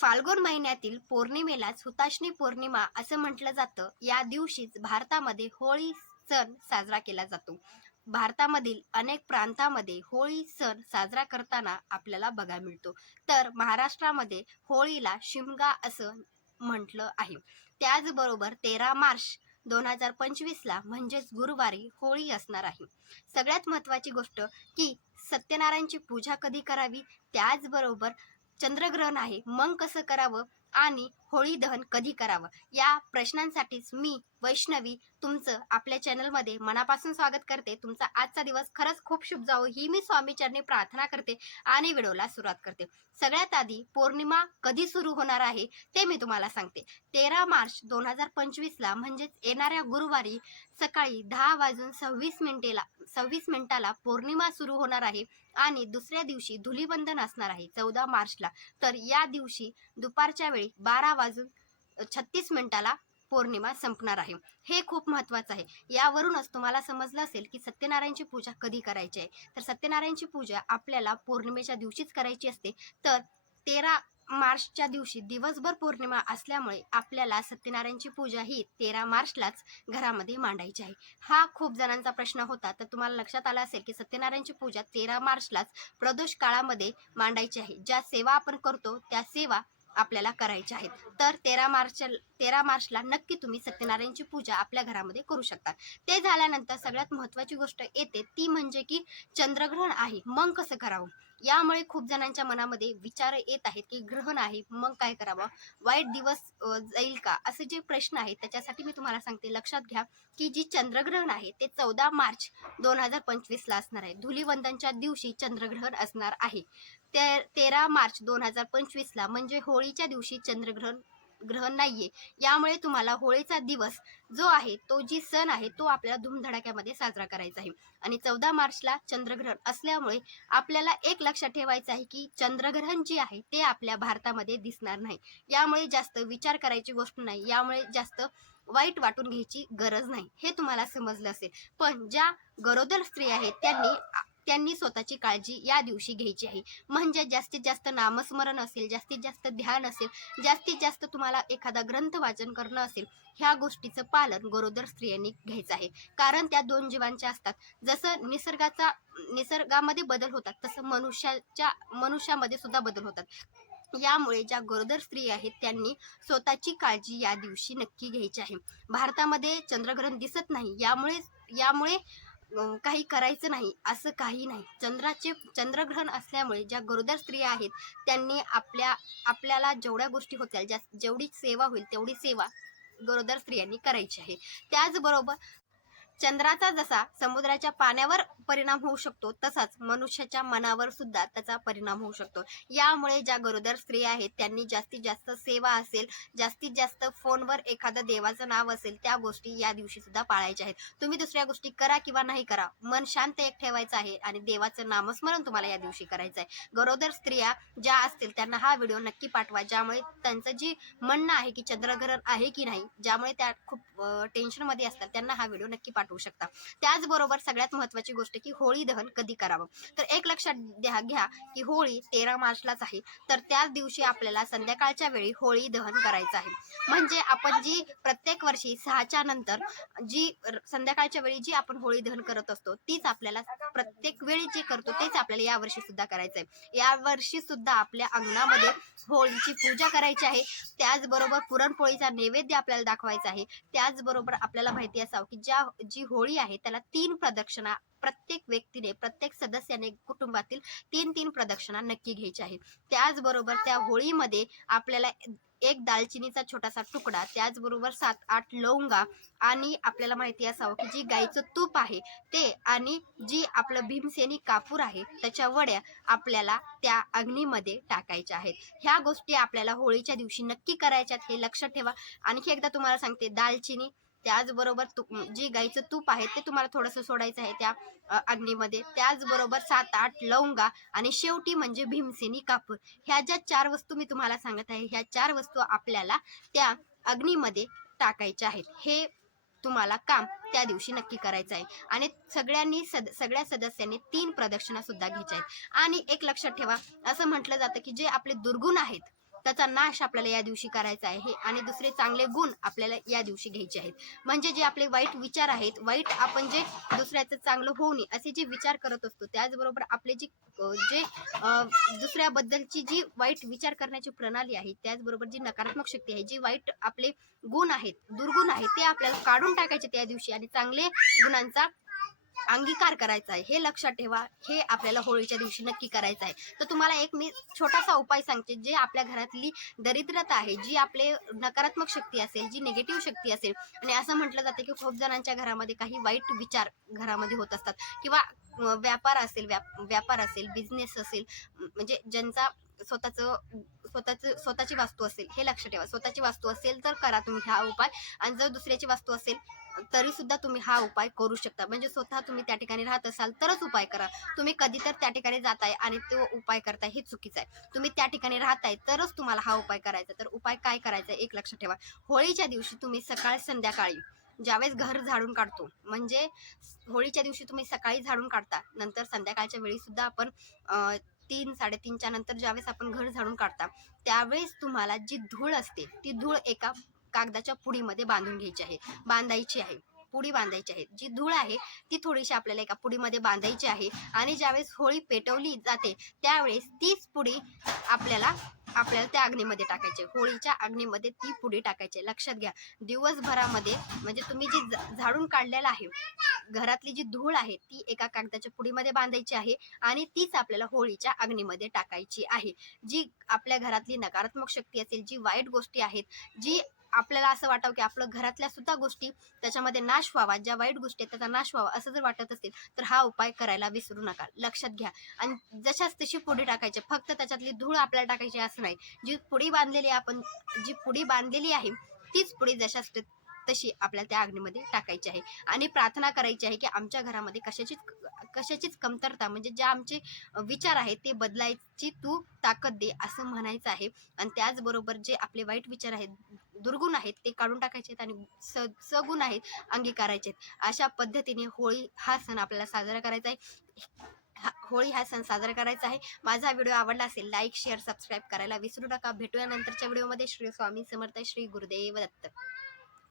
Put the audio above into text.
फाल्गुन महिन्यातील पौर्णिमेलाच हुताशनी पौर्णिमा असं म्हटलं जातं. या दिवशीच भारतामध्ये होळी सण साजरा केला जातो. भारतामधील अनेक प्रांतामध्ये होळी सण साजरा करताना आपल्याला बघा मिळतो. तर महाराष्ट्रामध्ये होळीला शिमगा असं म्हटलं आहे. त्याचबरोबर तेरा मार्च दोन हजार पंचवीसला म्हणजेच गुरुवारी होळी असणार आहे. सगळ्यात महत्त्वाची गोष्ट की सत्यनारायणची पूजा कधी करावी? त्याचबरोबर चंद्रग्रहण आहे. मग कसं करावं? आणि होळी दहन कधी करावं? या प्रश्नांसाठीच मी वैष्णवी तुमचं आपल्या चॅनलमध्ये मनापासून स्वागत करते. तुमचा आजचा दिवस खरंच खूप शुभ जावो ही मी स्वामीचरणी प्रार्थना करते आणि व्हिडिओला सुरुवात करते. सगळ्यात आधी पौर्णिमा कधी सुरू होणार आहे ते मी तुम्हाला सांगते. तेरा मार्च दोन हजार पंचवीसला म्हणजेच येणाऱ्या गुरुवारी सकाळी दहा वाजून सव्वीस मिनिटेला सव्वीस मिनिटाला पौर्णिमा सुरू होणार आहे आणि दुसऱ्या दिवशी धुलीवंदन असणार आहे चौदा मार्चला. तर या दिवशी दुपारच्या वेळी बारा वाजून छत्तीस मिनिटाला पौर्णिमा संपणार आहे. हे खूप महत्त्वाचं आहे. यावरूनच तुम्हाला समजलं असेल की सत्यनारायणची पूजा कधी करायची आहे? तर सत्यनारायणची पूजा आपल्याला पौर्णिमेच्या दिवशीच करायची असते. तर तेरा मार्चच्या दिवशी दिवसभर पौर्णिमा असल्यामुळे आपल्याला सत्यनारायणची पूजा ही तेरा मार्चलाच घरामध्ये मांडायची आहे. हा खूप जणांचा प्रश्न होता. तर तुम्हाला लक्षात आला असेल की सत्यनारायणची पूजा तेरा मार्चलाच प्रदोष काळामध्ये मांडायची आहे. ज्या सेवा आपण करतो त्या सेवा आपल्याला करायच्या आहेत. तर तेरा मार्च तेरा मार्चला नक्की तुम्ही सत्यनारायणची पूजा आपल्या घरामध्ये करू शकता. ते झाल्यानंतर सगळ्यात महत्त्वाची गोष्ट येते ती म्हणजे की चंद्रग्रहण आहे. मग कसं करावं? यामुळे खूप जणांच्या मनामध्ये विचार येत आहेत की ग्रहण आहे मग काय करावं? वाईट दिवस जाईल का? असे जे प्रश्न आहेत त्याच्यासाठी मी तुम्हाला सांगते. लक्षात घ्या की जी चंद्रग्रहण आहे ते चौदा मार्च दोन हजार पंचवीसला असणार आहे. धुलीवंदनच्या दिवशी चंद्रग्रहण असणार आहे. ते तेरा मार्च दोन हजार पंचवीसला म्हणजे होळीच्या दिवशी चंद्रग्रहण ग्रहण नाहीये. यामुळे तुम्हाला होळीचा दिवस जो आहे तो जी सण आहे तो आपल्याला धूमधडाक्यामध्ये साजरा करायचा आहे. आणि चौदा मार्चला चंद्रग्रहण असल्यामुळे आपल्याला एक लक्षात ठेवायचं आहे की चंद्रग्रहण जे आहे ते आपल्या भारतामध्ये दिसणार नाही. यामुळे जास्त विचार करायची गोष्ट नाही. यामुळे जास्त वाईट वाटून घ्यायची गरज नाही. हे तुम्हाला समजलं असेल. पण ज्या गरोदर स्त्री आहेत त्यांनी त्यांनी स्वतःची काळजी या दिवशी घ्यायची आहे. म्हणजे जास्तीत जास्त नामस्मरण असेल जास्तीत जास्त ध्यान असेल जास्तीत जास्त तुम्हाला एखादा ग्रंथ वाचन करणं असेल ह्या गोष्टीचं पालन गरोदर स्त्रियांनी घ्यायचं आहे. कारण त्या दोन जीवांच्या असतात. जसं निसर्गाचा निसर्गामध्ये बदल होतात तसं मनुष्याच्या मनुष्यामध्ये सुद्धा बदल होतात. यामुळे ज्या गरोदर स्त्री आहेत त्यांनी स्वतःची काळजी या दिवशी नक्की घ्यायची आहे. भारतामध्ये चंद्रग्रहण दिसत नाही. यामुळे यामुळे काही करायचं नाही असं काही नाही. चंद्राचे चंद्रग्रहण असल्यामुळे ज्या गरोदर स्त्रिया आहेत त्यांनी आपल्या आपल्याला जेवढ्या गोष्टी होतील ज्या जेवढी सेवा होईल तेवढी सेवा गरोदर स्त्रियांनी करायची आहे. त्याचबरोबर चंद्राचा जसा समुद्राच्या पाण्यावर परिणाम होऊ शकतो तसाच मनुष्याच्या मनावर सुद्धा त्याचा परिणाम होऊ शकतो. यामुळे ज्या गरोदर स्त्रिया आहेत त्यांनी जास्तीत जास्त सेवा असेल जास्तीत जास्त फोनवर एखादं देवाचं नाव असेल त्या गोष्टी या दिवशी सुद्धा पाळायच्या आहेत. तुम्ही दुसऱ्या गोष्टी करा किंवा नाही करा मन शांत एक ठेवायचं आहे आणि देवाचं नामस्मरण तुम्हाला या दिवशी करायचं आहे. गरोदर स्त्रिया ज्या असतील त्यांना हा व्हिडिओ नक्की पाठवा ज्यामुळे त्यांचं जी म्हणणं आहे की चंद्रग्रहण आहे की नाही ज्यामुळे त्या खूप अं, टेन्शनमध्ये असतात त्यांना हा व्हिडिओ नक्की पाठवू शकता. त्याचबरोबर सगळ्यात महत्त्वाची गोष्ट की होळी दहन कधी करावं? तर एक लक्षात द्या घ्या की होळी तेरा मार्चलाच आहे. तर त्याच दिवशी आपल्याला संध्याकाळच्या वेळी होळी दहन करायचं आहे. म्हणजे आपण जी प्रत्येक वर्षी सहाच्या नंतर जी संध्याकाळच्या वेळी जी आपण होळी दहन करत असतो तीच आपल्याला प्रत्येक वेळी जे करतो तेच आपल्याला या वर्षी सुद्धा करायचं आहे या वर्षी सुद्धा आपल्या अंगणामध्ये होळीची पूजा करायची आहे. त्याचबरोबर पुरणपोळीचा नैवेद्य आपल्याला दाखवायचा आहे. त्या त्याचबरोबर आपल्याला माहिती असावं की ज्या जी होळी आहे त्याला तीन प्रदक्षिणा प्रत्येक व्यक्तीने प्रत्येक सदस्याने कुटुंबातील तीन तीन प्रदक्षिणा नक्की घ्यायची आहे त्याचबरोबर त्या होळीमध्ये आपल्याला एक दालचिनीचा छोटासा तुकडा त्याचबरोबर सात आठ लवंगा आणि आपल्याला माहिती असावं की जी गाईचं तूप आहे ते आणि जी आपलं भीमसेनी कापूर आहे त्याच्या वड्या आपल्याला त्या अग्नीमध्ये टाकायच्या आहेत. ह्या गोष्टी आपल्याला होळीच्या दिवशी नक्की करायच्यात हे लक्षात ठेवा. आणखी एकदा तुम्हाला सांगते दालचिनी त्याचबरोबर तू जी गाईचं तूप आहे ते तुम्हाला थोडंसं सोडायचं आहे त्या अग्नीमध्ये. त्याचबरोबर सात आठ लवंगा आणि शेवटी म्हणजे भीमसेनी कापूर. ह्या ज्या चार वस्तू मी तुम्हाला सांगत आहे ह्या चार वस्तू आपल्याला त्या अग्नीमध्ये टाकायच्या आहेत. हे तुम्हाला काम त्या दिवशी नक्की करायचं आहे. आणि सगळ्यांनी सद सगळ्या सदस्यांनी तीन प्रदक्षिणा सुद्धा घ्यायच्या आहेत. आणि एक लक्षात ठेवा असं म्हटलं जातं की जे आपले दुर्गुण आहेत त्याचा नाश आपल्याला या दिवशी करायचा आहे आणि दुसरे चांगले गुण आपल्याला या दिवशी घ्यायचे आहेत. म्हणजे जे आपले वाईट विचार आहेत वाईट आपण जे दुसऱ्याचं चांगलं होऊ नये असे जे विचार करत असतो त्याचबरोबर आपले जे जे दुसऱ्याबद्दलची जी वाईट विचार करण्याची प्रणाली आहे त्याचबरोबर जी नकारात्मक शक्ती आहे जी वाईट आपले गुण आहेत दुर्गुण आहेत ते आपल्याला काढून टाकायचे त्या दिवशी आणि चांगले गुणांचा अंगीकार करायचा आहे. हे लक्षात ठेवा. हे आपल्याला होळीच्या दिवशी नक्की करायचं आहे. तर तुम्हाला एक मी छोटासा उपाय सांगते जे आपल्या घरातली दरिद्रता आहे जी आपले नकारात्मक शक्ती असेल जी निगेटिव्ह शक्ती असेल आणि असं म्हटलं जातं की खूप जणांच्या घरामध्ये काही वाईट विचार घरामध्ये होत असतात. किंवा व्यापार असेल व्या व्यापार असेल बिझनेस असेल म्हणजे ज्यांचा स्वतःचं स्वतःचं स्वतःची वास्तू असेल हे लक्षात ठेवा. स्वतःची वास्तू असेल तर करा तुम्ही हा उपाय. आणि जर दुसऱ्याची वास्तू असेल तरी सुद्धा तुम्ही हा उपाय करू शकता. म्हणजे स्वतः तुम्ही त्या ठिकाणी राहत असाल तरच उपाय करा. तुम्ही कधी तर त्या ठिकाणी जाताय आणि तो उपाय करताय हे चुकीचं आहे. तुम्ही त्या ठिकाणी राहताय तरच तुम्हाला हा उपाय करायचा तर उपाय काय करायचा एक लक्षात ठेवा. होळीच्या दिवशी तुम्ही सकाळ संध्याकाळी ज्यावेळेस घर झाडून काढतो म्हणजे होळीच्या दिवशी तुम्ही सकाळी झाडून काढता नंतर संध्याकाळच्या वेळी सुद्धा आपण तीन साडेतीनच्या नंतर ज्यावेळेस आपण घर झाडून काढता त्यावेळेस तुम्हाला जी धूळ असते ती धूळ एका कागदाच्या पुडीमध्ये बांधून घ्यायची आहे बांधायची आहे पुडी बांधायची आहे जी धूळ आहे ती थोडीशी आपल्याला एका पुडीमध्ये बांधायची आहे आणि ज्यावेळेस होळी पेटवली जाते त्यावेळेस तीच पुडी आपल्याला आपल्याला त्या अग्नीमध्ये टाकायची आहे. होळीच्या अग्नीमध्ये ती पुडी टाकायची आहे. लक्षात घ्या दिवसभरामध्ये म्हणजे तुम्ही जी झाडून काढलेलं आहे घरातली जी धूळ आहे ती एका कागदाच्या पुडीमध्ये बांधायची आहे आणि तीच आपल्याला होळीच्या अग्नीमध्ये टाकायची आहे जी आपल्या घरातली नकारात्मक शक्ती असेल जी वाईट गोष्टी आहेत जी आपल्याला असं वाटावं की आपलं घरातल्या सुद्धा गोष्टी त्याच्यामध्ये नाश व्हावा ज्या वाईट गोष्टी आहेत त्याचा नाश व्हावा असं जर वाटत असेल तर हा उपाय करायला विसरू नका. लक्षात घ्या. आणि जशाच तशी पुढे टाकायची. फक्त त्याच्यातली धूळ आपल्याला टाकायची असं नाही. जी पुडी बांधलेली आहे आपण जी पुडी बांधलेली आहे तीच पुढे जशाच तशी आपल्याला त्या अग्नीमध्ये टाकायची आहे. आणि प्रार्थना करायची आहे की आमच्या घरामध्ये कशाचीच कशाचीच कमतरता म्हणजे जे आमचे विचार आहेत ते बदलायची तू ताकद दे असं म्हणायचं आहे. आणि त्याचबरोबर जे आपले वाईट विचार आहेत दुर्गुण आहेत ते काढून टाकायचे आहेत आणि स सगुण आहेत अंगीकारायचे आहेत. अशा पद्धतीने होळी हा सण आपल्याला साजरा करायचा आहे. हा- होळी हा सण साजरा करायचा आहे. माझा व्हिडिओ आवडला असेल लाईक शेअर सबस्क्राईब करायला विसरू नका. भेटूया नंतरच्या व्हिडिओमध्ये. श्री स्वामी समर्थ श्री गुरुदेव दत्त.